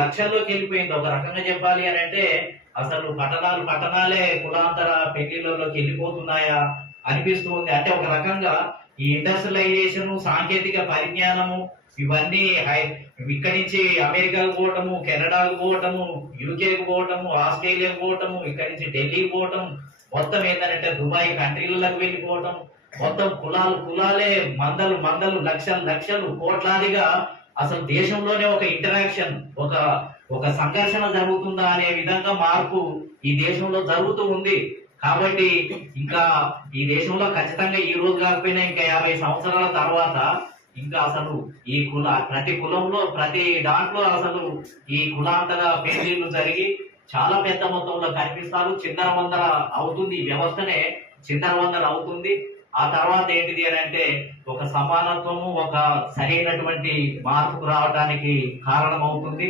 లక్షల్లోకి వెళ్ళిపోయింది. ఒక రకంగా చెప్పాలి అని అంటే అసలు పట్టణాలే కులాంతర పెళ్లిళ్ళలోకి వెళ్ళిపోతున్నాయా అనిపిస్తూ ఉంది. అంటే ఒక రకంగా ఈ ఇండస్ట్రియలైజేషన్, సాంకేతిక పరిజ్ఞానము ఇవన్నీ ఇక్కడి నుంచి అమెరికాకు పోవటము, కెనడాకు పోవటము, యూకేకి పోవటము, ఆస్ట్రేలియాకు పోవటము, ఇక్కడి నుంచి ఢిల్లీకి పోవటం, మొత్తం ఏంటంటే దుబాయ్ కంట్రీలకు వెళ్ళిపోవటం, మొత్తం కులాలే మందలు లక్షలు కోట్లాదిగా అసలు దేశంలోనే ఒక ఇంటరాక్షన్, ఒక సంఘర్షణ జరుగుతుందా అనే విధంగా మార్పు ఈ దేశంలో జరుగుతూ ఉంది. కాబట్టి ఇంకా ఈ దేశంలో ఖచ్చితంగా ఈ రోజు కాకపోయినా ఇంకా 50 సంవత్సరాల తర్వాత ఇంకా అసలు ప్రతి కులంలో ప్రతి దాంట్లో అసలు ఈ కులాంతర పెళ్లిళ్ళు జరిగి చాలా పెద్ద మొత్తంలో కనిపిస్తారు. చిందరవందర అవుతుంది, ఈ వ్యవస్థనే చిందరవందర అవుతుంది. ఆ తర్వాత ఏంటిది అని అంటే ఒక సమానత్వము, ఒక సరైనటువంటి మార్పుకు రావడానికి కారణం అవుతుంది.